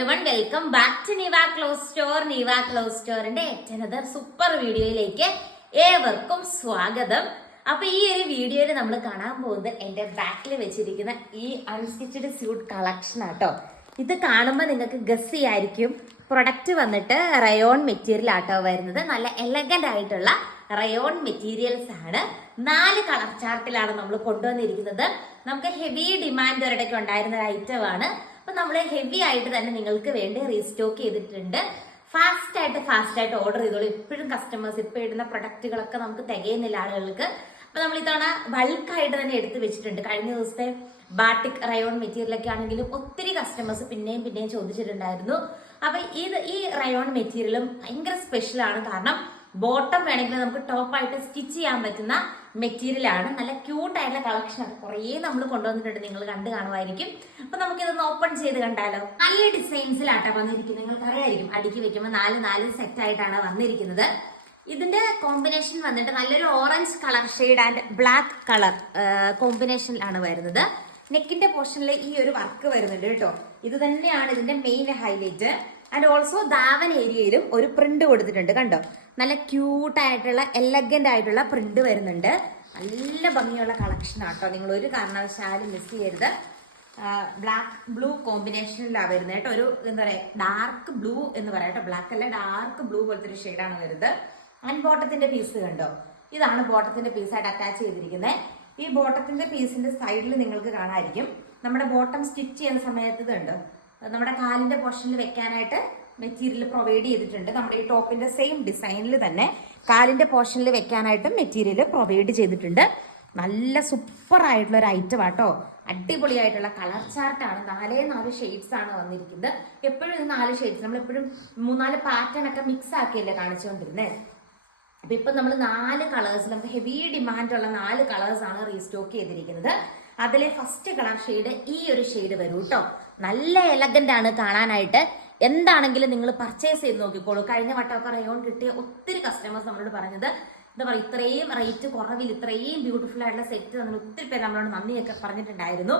Everyone, welcome back to Niva cloth store. Niva cloth സ്റ്റോറിന്റെ another super വീഡിയോയിലേക്ക് ഏവർക്കും സ്വാഗതം. അപ്പൊ ഈ ഒരു വീഡിയോയിൽ നമ്മൾ കാണാൻ പോകുന്നത് എന്റെ ബാക്കിൽ വെച്ചിരിക്കുന്ന ഈ അൺസ്റ്റിച്ചഡ് സ്യൂട്ട് കളക്ഷൻ ആട്ടോ. ഇത് കാണുമ്പോൾ നിങ്ങൾക്ക് ഗസ് ചെയ്യായിരിക്കും. പ്രൊഡക്റ്റ് വന്നിട്ട് റയോൺ മെറ്റീരിയൽ ആട്ടോ വരുന്നത്. നല്ല എലഗന്റ് ആയിട്ടുള്ള റയോൺ മെറ്റീരിയൽസ് ആണ്. 4 കളർ ചാർട്ടിലാണ് നമ്മൾ കൊണ്ടുവന്നിരിക്കുന്നത്. നമുക്ക് ഹെവി ഡിമാൻഡ് ഒരിടയ്ക്ക് ഉണ്ടായിരുന്ന ഒരു ഐറ്റം ആണ്. അപ്പൊ നമ്മൾ ഹെവി ആയിട്ട് തന്നെ നിങ്ങൾക്ക് വേണ്ടി റീസ്റ്റോക്ക് ചെയ്തിട്ടുണ്ട്. ഫാസ്റ്റ് ആയിട്ട് ഓർഡർ ചെയ്തോളൂ. എപ്പോഴും കസ്റ്റമേഴ്സ് ഇപ്പൊ ഇടുന്ന പ്രൊഡക്റ്റുകളൊക്കെ നമുക്ക് തികയുന്നില്ല ആളുകൾക്ക്. അപ്പൊ നമ്മൾ ഇത്തവണ ബൾക്കായിട്ട് തന്നെ എടുത്തു വെച്ചിട്ടുണ്ട്. കഴിഞ്ഞ ദിവസത്തെ ബാട്ടിക് റയോൺ മെറ്റീരിയൽ ഒക്കെ ആണെങ്കിലും ഒത്തിരി കസ്റ്റമേഴ്സ് പിന്നെയും ചോദിച്ചിട്ടുണ്ടായിരുന്നു. അപ്പൊ ഈ റയോൺ മെറ്റീരിയലും ഭയങ്കര സ്പെഷ്യൽ ആണ്. കാരണം ബോട്ടം വേണമെങ്കിൽ നമുക്ക് ടോപ്പായിട്ട് സ്റ്റിച്ച് ചെയ്യാൻ പറ്റുന്ന മെറ്റീരിയൽ ആണ്. നല്ല ക്യൂട്ട് ആയിട്ടുള്ള കളക്ഷൻ ആണ്. കുറേ നമ്മൾ കൊണ്ടുവന്നിട്ടുണ്ട്, നിങ്ങൾ കണ്ടു കാണുമായിരിക്കും. അപ്പൊ നമുക്കിതൊന്ന് ഓപ്പൺ ചെയ്ത് കണ്ടാലോ. നല്ല ഡിസൈൻസിലാട്ടോ വന്നിരിക്കുന്നത്. നിങ്ങൾക്ക് അറിയായിരിക്കും, അടുക്കി വെക്കുമ്പോൾ 4 സെറ്റ് ആയിട്ടാണ് വന്നിരിക്കുന്നത്. ഇതിന്റെ കോമ്പിനേഷൻ വന്നിട്ട് നല്ലൊരു orange colour shade and black colour കോമ്പിനേഷനിലാണ് വരുന്നത്. നെക്കിന്റെ പോർഷനിൽ ഈ ഒരു വർക്ക് വരുന്നുണ്ട് കേട്ടോ. ഇത് തന്നെയാണ് ഇതിന്റെ മെയിൻ ഹൈലൈറ്റ്. ആൻഡ് ഓൾസോ ദാവൻ ഏരിയയിലും ഒരു പ്രിന്റ് കൊടുത്തിട്ടുണ്ട്. കണ്ടോ, നല്ല ക്യൂട്ട് ആയിട്ടുള്ള എലഗന്റ് ആയിട്ടുള്ള പ്രിന്റ് വരുന്നുണ്ട്. നല്ല ഭംഗിയുള്ള കളക്ഷൻ ആട്ടോ. നിങ്ങൾ ഒരു കാരണവശാലും മിസ് ചെയ്യരുത്. ബ്ലാക്ക് ബ്ലൂ കോമ്പിനേഷനിലാണ് വരുന്നത് കേട്ടോ. ഒരു എന്താ പറയാ, ഡാർക്ക് ബ്ലൂ എന്ന് പറയാം കേട്ടോ. ബ്ലാക്ക് അല്ല, ഡാർക്ക് ബ്ലൂ പോലത്തെ ഒരു ഷെയ്ഡാണ് വരുന്നത്. ആൻഡ് ബോട്ടത്തിന്റെ പീസ് കണ്ടോ, ഇതാണ് ബോട്ടത്തിന്റെ പീസായിട്ട് അറ്റാച്ച് ചെയ്തിരിക്കുന്നത്. ഈ ബോട്ടത്തിന്റെ പീസിന്റെ സൈഡിൽ നിങ്ങൾക്ക് കാണാമായിരിക്കും നമ്മുടെ ബോട്ടം സ്റ്റിച്ച് ചെയ്യുന്ന സമയത്ത് ഇതുണ്ടോ, നമ്മുടെ കാലിന്റെ പോർഷനിൽ വെക്കാനായിട്ട് മെറ്റീരിയൽ പ്രൊവൈഡ് ചെയ്തിട്ടുണ്ട്. നമ്മുടെ ഈ ടോപ്പിന്റെ സെയിം ഡിസൈനിൽ തന്നെ കാലിന്റെ പോർഷനിൽ വെക്കാനായിട്ടും മെറ്റീരിയൽ പ്രൊവൈഡ് ചെയ്തിട്ടുണ്ട്. നല്ല സൂപ്പർ ആയിട്ടുള്ള ഒരു ഐറ്റം ആട്ടോ. അടിപൊളിയായിട്ടുള്ള കളർ ചാർട്ടാണ്. 4 ഷെയ്ഡ്സ് ആണ് വന്നിരിക്കുന്നത്. എപ്പോഴും ഇത് 4 ഷെയ്ഡ്സ്, നമ്മൾ എപ്പോഴും 3-4 പാറ്റേൺ ഒക്കെ മിക്സ് ആക്കിയല്ലേ കാണിച്ചുകൊണ്ടിരുന്നത്. അപ്പൊ ഇപ്പൊ നമ്മൾ 4 കളേഴ്സ്, നമുക്ക് ഹെവി ഡിമാൻഡ് ഉള്ള 4 കളേഴ്സ് ആണ് റീസ്റ്റോക്ക് ചെയ്തിരിക്കുന്നത്. അതിലെ ഫസ്റ്റ് കളർ ഷെയ്ഡ് ഈ ഒരു ഷെയ്ഡ് വരും കേട്ടോ. നല്ല എലഗന്റ് ആണ് കാണാനായിട്ട്. എന്താണെങ്കിലും നിങ്ങൾ പർച്ചേസ് ചെയ്ത് നോക്കിക്കോളൂ. കഴിഞ്ഞ വട്ടമൊക്കെ റയോൺ കിട്ടിയ ഒത്തിരി കസ്റ്റമേഴ്സ് നമ്മളോട് പറഞ്ഞത് എന്താ പറയുക, ഇത്രയും റേറ്റ് കുറവിൽ ഇത്രയും ബ്യൂട്ടിഫുൾ ആയിട്ടുള്ള സെറ്റ് നമ്മൾ ഒത്തിരി പേര് നമ്മളോട് നന്ദിയൊക്കെ പറഞ്ഞിട്ടുണ്ടായിരുന്നു.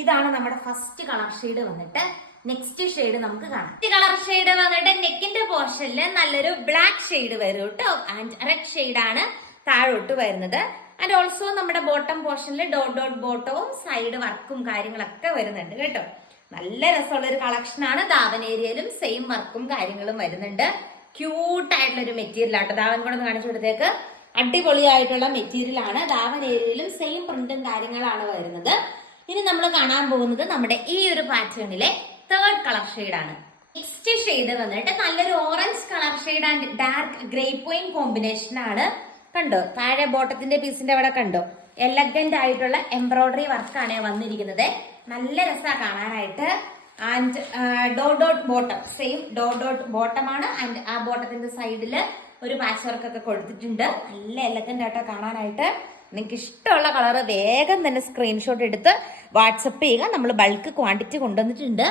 ഇതാണ് നമ്മുടെ ഫസ്റ്റ് കളർ ഷെയ്ഡ് വന്നിട്ട്. നെക്സ്റ്റ് ഷെയ്ഡ് നമുക്ക് കാണാം. കളർ ഷെയ്ഡ് വന്നിട്ട് നെക്കിന്റെ പോർഷനിൽ നല്ലൊരു ബ്ലാക്ക് ഷെയ്ഡ് വരും കേട്ടോ. ആൻഡ് റെഡ് ഷെയ്ഡ് ആണ് താഴോട്ട് വരുന്നത്. ആൻഡ് ഓൾസോ നമ്മുടെ ബോട്ടം പോർഷനിൽ ഡോട്ട് ബോട്ടവും സൈഡ് വർക്കും കാര്യങ്ങളൊക്കെ വരുന്നുണ്ട് കേട്ടോ. നല്ല രസമുള്ള ഒരു കളക്ഷൻ ആണ്. ദാവൻ ഏരിയയിലും സെയിം വർക്കും കാര്യങ്ങളും വരുന്നുണ്ട്. ക്യൂട്ട് ആയിട്ടുള്ള ഒരു മെറ്റീരിയൽ ആട്ടോ. ദാവൻ കൂടെ ഒന്ന് കാണിച്ചു കൊടുത്തേക്ക്. അടിപൊളിയായിട്ടുള്ള മെറ്റീരിയൽ ആണ്. ദാവൻ ഏരിയയിലും സെയിം പ്രിന്റും കാര്യങ്ങളാണ് വരുന്നത്. ഇനി നമ്മൾ കാണാൻ പോകുന്നത് നമ്മുടെ ഈ ഒരു പാറ്റേണിലെ 3rd കളർ ഷെയ്ഡ് ആണ്. നെക്സ്റ്റ് ഷെയ്ഡ് വന്നിട്ട് നല്ലൊരു orange colour shade and dark grey point combination ആണ്. കണ്ടോ, താഴെ ബോട്ടത്തിന്റെ പീസിന്റെ അവിടെ കണ്ടോ, എലഗന്റ് ആയിട്ടുള്ള എംബ്രോയിഡറി വർക്കാണ് വന്നിരിക്കുന്നത്. നല്ല രസമാണ് കാണാനായിട്ട്. And dot bottom, same dot bottom ആണ്. ആൻഡ് ആ ബോട്ടത്തിന്റെ സൈഡില് ഒരു പാച്ച് വർക്ക് ഒക്കെ കൊടുത്തിട്ടുണ്ട്. നല്ല എലഗന്റ് ആയിട്ട് കാണാനായിട്ട്. നിങ്ങൾക്ക് ഇഷ്ടമുള്ള കളർ വേഗം തന്നെ സ്ക്രീൻഷോട്ട് എടുത്ത് വാട്സപ്പ് ചെയ്യുക. നമ്മൾ ബൾക്ക് ക്വാണ്ടിറ്റി കൊണ്ടുവന്നിട്ടുണ്ട്.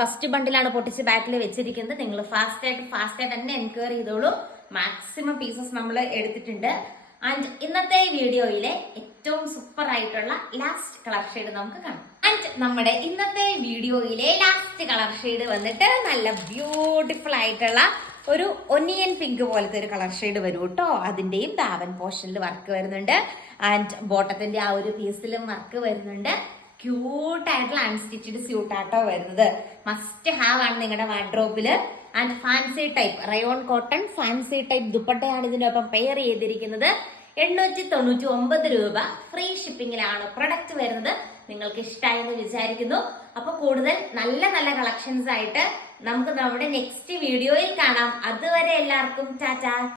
ഫസ്റ്റ് ബണ്ടിലാണ് പൊട്ടിച്ച് ബാക്കിൽ വെച്ചിരിക്കുന്നത്. നിങ്ങൾ ഫാസ്റ്റ് ആയിട്ട് തന്നെ എൻക്വയറി ചെയ്തോളൂ. മാക്സിമം പീസസ് നമ്മൾ എടുത്തിട്ടുണ്ട്. ആൻഡ് ഇന്നത്തെ വീഡിയോയിലെ ഏറ്റവും സൂപ്പർ ആയിട്ടുള്ള ലാസ്റ്റ് കളർ ഷെയ്ഡ് നമുക്ക് കാണാം. ആൻഡ് നമ്മുടെ ഇന്നത്തെ വീഡിയോയിലെ ലാസ്റ്റ് കളർ ഷെയ്ഡ് വന്നിട്ട് നല്ല ബ്യൂട്ടിഫുൾ ആയിട്ടുള്ള ഒരു ഒനിയൻ പിങ്ക് പോലത്തെ ഒരു കളർ ഷെയ്ഡ് വരും കേട്ടോ. അതിന്റെയും ദാവൻ പോർഷനിൽ വർക്ക് വരുന്നുണ്ട്. ആൻഡ് ബോട്ടത്തിന്റെ ആ ഒരു പീസിലും വർക്ക് വരുന്നുണ്ട്. ക്യൂട്ട് ആയിട്ടുള്ള അൺസ്റ്റിച്ചഡ് സ്യൂട്ട് ആട്ടോ വരുന്നത്. മസ്റ്റ് ഹാവ് ആണ് നിങ്ങളുടെ വാർഡ്രോബില്. And fancy type rayon cotton fancy type ദുപ്പട്ടയാണ് ഇതിനൊപ്പം പെയർ ചെയ്തിരിക്കുന്നത്. 899 രൂപ ഫ്രീ ഷിപ്പിംഗിലാണ് പ്രൊഡക്റ്റ് വരുന്നത്. നിങ്ങൾക്ക് ഇഷ്ടമായെന്ന് വിചാരിക്കുന്നു. അപ്പൊ കൂടുതൽ നല്ല കളക്ഷൻസ് ആയിട്ട് നമുക്ക് നമ്മുടെ നെക്സ്റ്റ് വീഡിയോയിൽ കാണാം. അതുവരെ എല്ലാവർക്കും ടാറ്റാ.